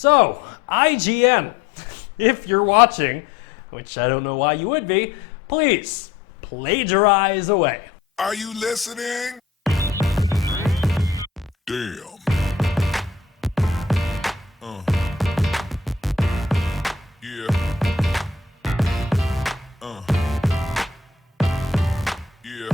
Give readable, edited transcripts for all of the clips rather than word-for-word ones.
So, IGN, if you're watching, which I don't know why you would be, please plagiarize away. Are you listening? Damn. Yeah. Yeah.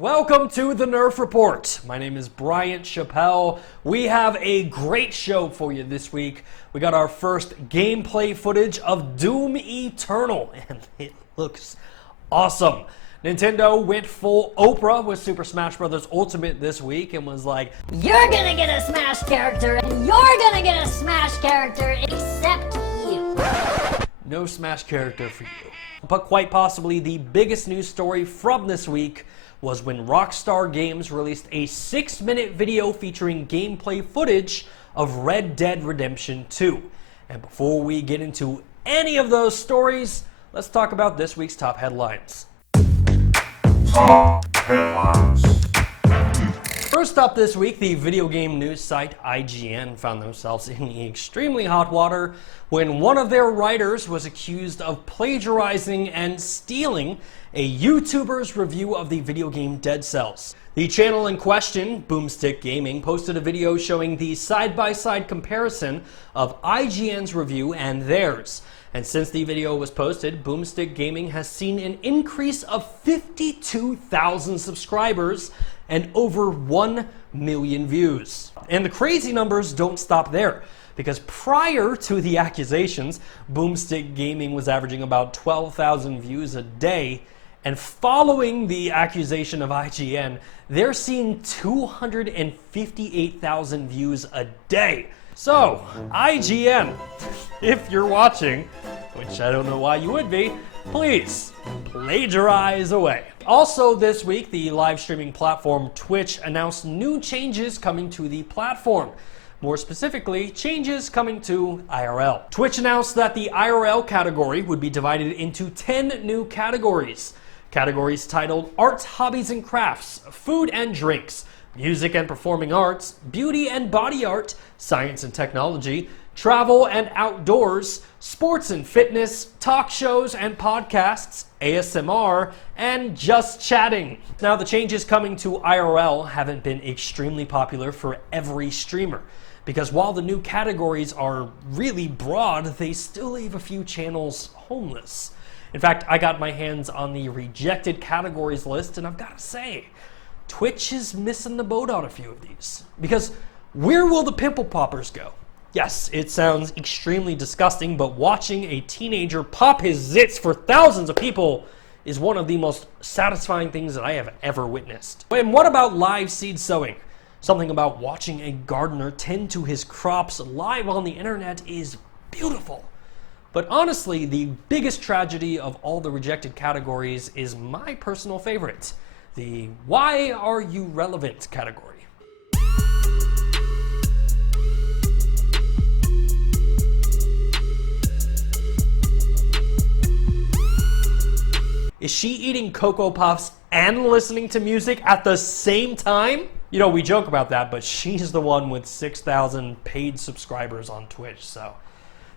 Welcome to the Nerf Report. My name is Bryant Chappel. We have a great show for you this week. We got our first gameplay footage of Doom Eternal, and it looks awesome. Nintendo went full Oprah with Super Smash Bros. Ultimate this week and was like, "You're gonna get a Smash character, and you're gonna get a Smash character, except you." No Smash character for you. But quite possibly the biggest news story from this week was when Rockstar Games released a 6-minute video featuring gameplay footage of Red Dead Redemption 2. And before we get into any of those stories, let's talk about this week's top headlines. First up this week, the video game news site IGN found themselves in extremely hot water when one of their writers was accused of plagiarizing and stealing a YouTuber's review of the video game Dead Cells. The channel in question, Boomstick Gaming, posted a video showing the side-by-side comparison of IGN's review and theirs. And since the video was posted, Boomstick Gaming has seen an increase of 52,000 subscribers and over 1 million views. And the crazy numbers don't stop there, because prior to the accusations, Boomstick Gaming was averaging about 12,000 views a day, and following the accusation of IGN, they're seeing 258,000 views a day. So, IGN, if you're watching, which I don't know why you would be, please plagiarize away. Also this week, the live streaming platform Twitch announced new changes coming to the platform. More specifically, changes coming to IRL. Twitch announced that the IRL category would be divided into 10 new categories. Categories titled Arts, Hobbies and Crafts, Food and Drinks, Music and Performing Arts, Beauty and Body Art, Science and Technology, Travel and Outdoors, Sports and Fitness, Talk Shows and Podcasts, ASMR, and Just Chatting. Now, the changes coming to IRL haven't been extremely popular for every streamer, because while the new categories are really broad, they still leave a few channels homeless. In fact, I got my hands on the rejected categories list, and I've got to say, Twitch is missing the boat on a few of these. Because where will the pimple poppers go? Yes, it sounds extremely disgusting, but watching a teenager pop his zits for thousands of people is one of the most satisfying things that I have ever witnessed. And what about live seed sowing? Something about watching a gardener tend to his crops live on the internet is beautiful. But honestly, the biggest tragedy of all the rejected categories is my personal favorite, the "Why Are You Relevant" category. Is she eating Cocoa Puffs and listening to music at the same time? You know, we joke about that, but she's the one with 6,000 paid subscribers on Twitch, so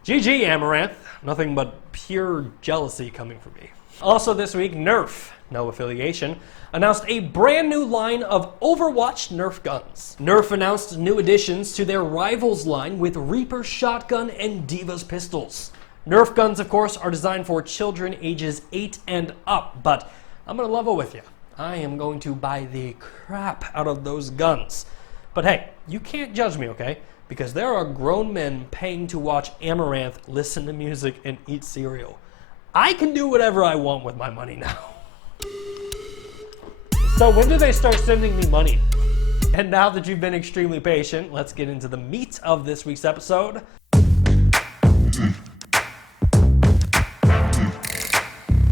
GG, Amaranth. Nothing but pure jealousy coming from me. Also this week, Nerf, no affiliation, announced a brand new line of Overwatch Nerf guns. Nerf announced new additions to their Rivals line with Reaper shotgun and Divas pistols. Nerf guns, of course, are designed for children ages 8 and up, but I'm gonna level with you. I am going to buy the crap out of those guns. But hey, you can't judge me, okay? Because there are grown men paying to watch Amaranth listen to music and eat cereal. I can do whatever I want with my money now. So when do they start sending me money? And now that you've been extremely patient, let's get into the meat of this week's episode.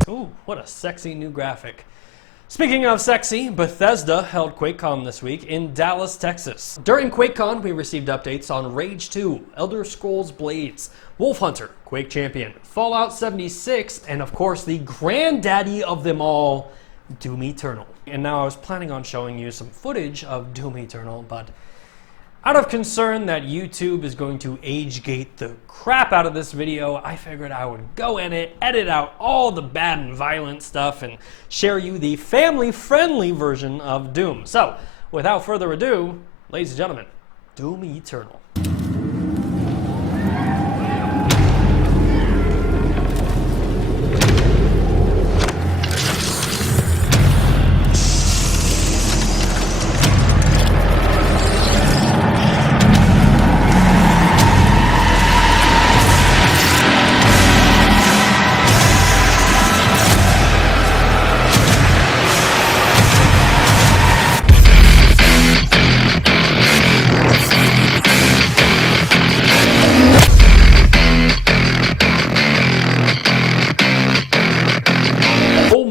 Ooh, what a sexy new graphic. Speaking of sexy, Bethesda held QuakeCon this week in Dallas, Texas. During QuakeCon, we received updates on Rage 2, Elder Scrolls Blades, Wolf Hunter, Quake Champion, Fallout 76, and of course the granddaddy of them all, Doom Eternal. And now I was planning on showing you some footage of Doom Eternal, but out of concern that YouTube is going to age gate the crap out of this video, I figured I would go in it, edit out all the bad and violent stuff, and share you the family-friendly version of Doom. So, without further ado, ladies and gentlemen, Doom Eternal.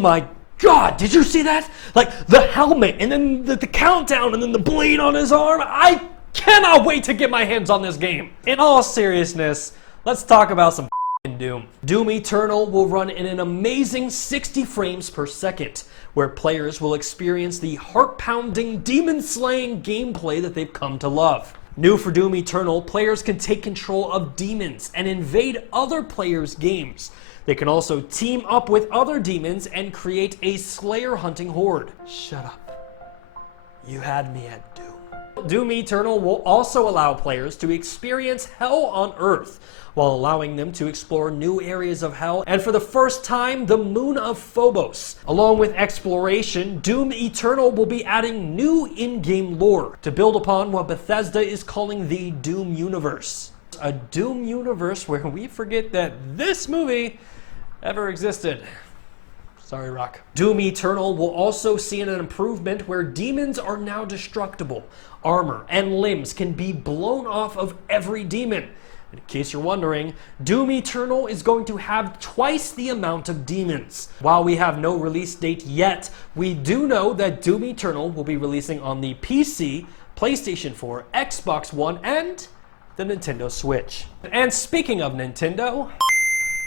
My God, did you see that? Like the helmet and then the countdown and then the blade on his arm. I cannot wait to get my hands on this game. In all seriousness, let's talk about some Doom. Doom Eternal will run in an amazing 60 frames per second, where players will experience the heart-pounding, demon-slaying gameplay that they've come to love. New for Doom Eternal, players can take control of demons and invade other players' games. They can also team up with other demons and create a Slayer hunting horde. Shut up. You had me at Doom. Doom Eternal will also allow players to experience hell on Earth, while allowing them to explore new areas of hell, and for the first time, the moon of Phobos. Along with exploration, Doom Eternal will be adding new in-game lore to build upon what Bethesda is calling the Doom Universe. A Doom Universe where we forget that this movie ever existed. Sorry, Rock. Doom Eternal will also see an improvement where demons are now destructible. Armor and limbs can be blown off of every demon. In case you're wondering, Doom Eternal is going to have twice the amount of demons. While we have no release date yet, we do know that Doom Eternal will be releasing on the PC, PlayStation 4, Xbox One, and the Nintendo Switch. And speaking of Nintendo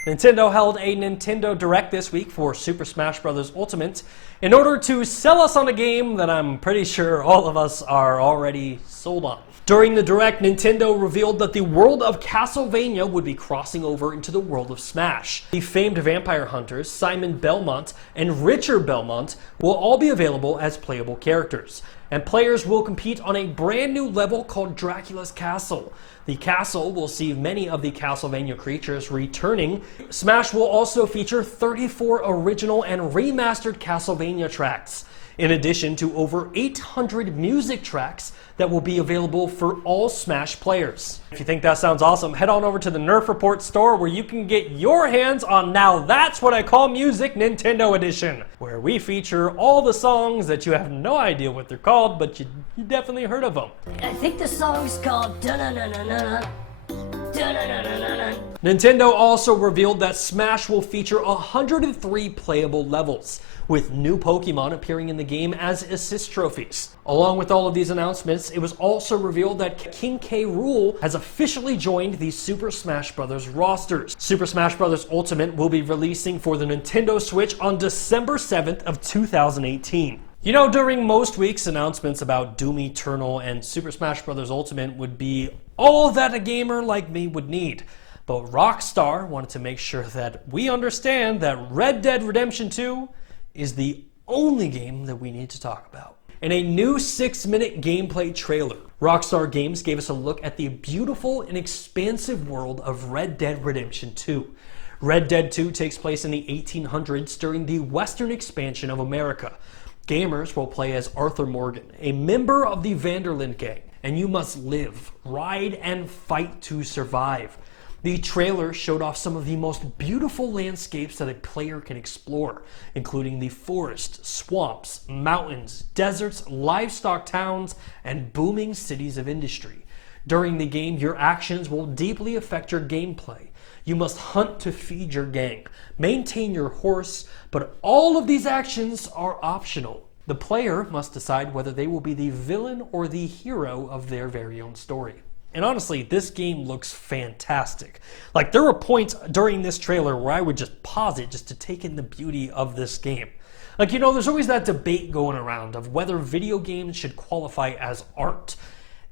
held a Nintendo Direct this week for Super Smash Bros. Ultimate in order to sell us on a game that I'm pretty sure all of us are already sold on. During the Direct, Nintendo revealed that the world of Castlevania would be crossing over into the world of Smash. The famed vampire hunters, Simon Belmont and Richard Belmont, will all be available as playable characters, and players will compete on a brand new level called Dracula's Castle. The castle will see many of the Castlevania creatures returning. Smash will also feature 34 original and remastered Castlevania tracks, in addition to over 800 music tracks that will be available for all Smash players. If you think that sounds awesome, head on over to the Nerf Report store where you can get your hands on Now That's What I Call Music Nintendo Edition, where we feature all the songs that you have no idea what they're called, but you definitely heard of them. I think the song's called Dun-na-na-na-na-na. Dun-na-na-na-na-na. Nintendo also revealed that Smash will feature 103 playable levels, with new Pokemon appearing in the game as assist trophies. Along with all of these announcements, it was also revealed that King K. Rool has officially joined the Super Smash Bros. Rosters. Super Smash Bros. Ultimate will be releasing for the Nintendo Switch on December 7th of 2018. You know, during most weeks, announcements about Doom Eternal and Super Smash Bros. Ultimate would be all that a gamer like me would need. But Rockstar wanted to make sure that we understand that Red Dead Redemption 2 is the only game that we need to talk about. In a new 6-minute gameplay trailer, Rockstar Games gave us a look at the beautiful and expansive world of Red Dead Redemption 2. Red Dead 2 takes place in the 1800s during the Western expansion of America. Gamers will play as Arthur Morgan, a member of the Vanderlyn gang, and you must live, ride, and fight to survive. The trailer showed off some of the most beautiful landscapes that a player can explore, including the forest, swamps, mountains, deserts, livestock towns, and booming cities of industry. During the game, your actions will deeply affect your gameplay. You must hunt to feed your gang, maintain your horse, but all of these actions are optional. The player must decide whether they will be the villain or the hero of their very own story. And honestly, this game looks fantastic. Like, there were points during this trailer where I would just pause it just to take in the beauty of this game. Like, you know, there's always that debate going around of whether video games should qualify as art.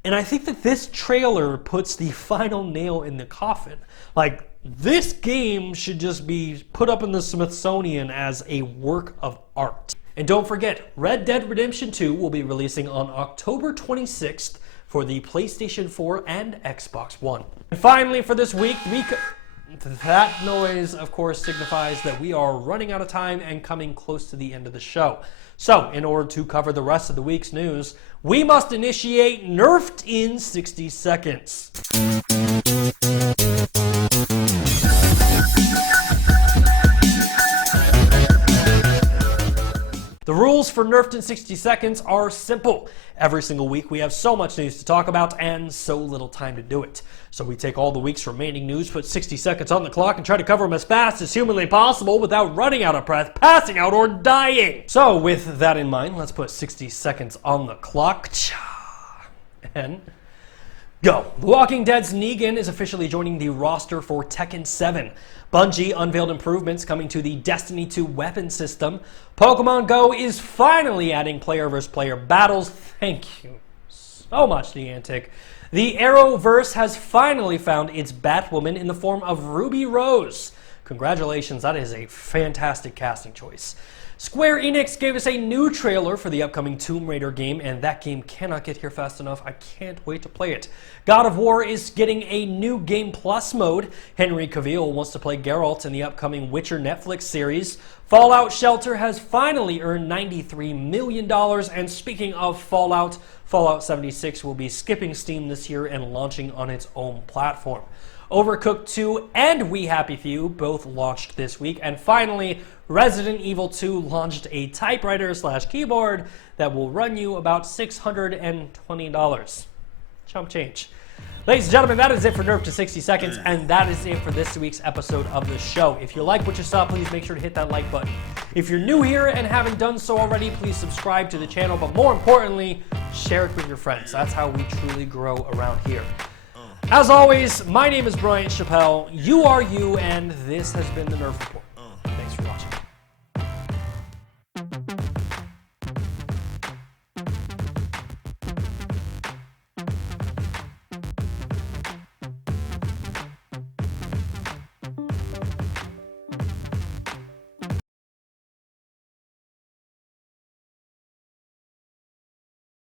And I think that this trailer puts the final nail in the coffin. Like, this game should just be put up in the Smithsonian as a work of art. And don't forget, Red Dead Redemption 2 will be releasing on October 26th for the PlayStation 4 and Xbox One. And finally, for this week, that noise, of course, signifies that we are running out of time and coming close to the end of the show. So, in order to cover the rest of the week's news, we must initiate Nerfed in 60 seconds. The rules for Nerfed in 60 seconds are simple. Every single week we have so much news to talk about and so little time to do it. So we take all the week's remaining news, put 60 seconds on the clock, and try to cover them as fast as humanly possible without running out of breath, passing out, or dying. So with that in mind, let's put 60 seconds on the clock. And go. The Walking Dead's Negan is officially joining the roster for Tekken 7. Bungie unveiled improvements coming to the Destiny 2 weapon system. Pokemon Go is finally adding player versus player battles. Thank you so much, Niantic. The Arrowverse has finally found its Batwoman in the form of Ruby Rose. Congratulations, that is a fantastic casting choice. Square Enix gave us a new trailer for the upcoming Tomb Raider game, and that game cannot get here fast enough. I can't wait to play it. God of War is getting a new Game Plus mode. Henry Cavill wants to play Geralt in the upcoming Witcher Netflix series. Fallout Shelter has finally earned $93 million, and speaking of Fallout, Fallout 76 will be skipping Steam this year and launching on its own platform. Overcooked 2 and We Happy Few both launched this week, and finally, Resident Evil 2 launched a typewriter/keyboard that will run you about $620. Chump change. Ladies and gentlemen, that is it for Nerf to 60 seconds, and that is it for this week's episode of the show. If you like what you saw, please make sure to hit that like button. If you're new here and haven't done so already, please subscribe to the channel, but more importantly, share it with your friends. That's how we truly grow around here. As always, my name is Bryant Chappel, you are you, and this has been the Nerf Report.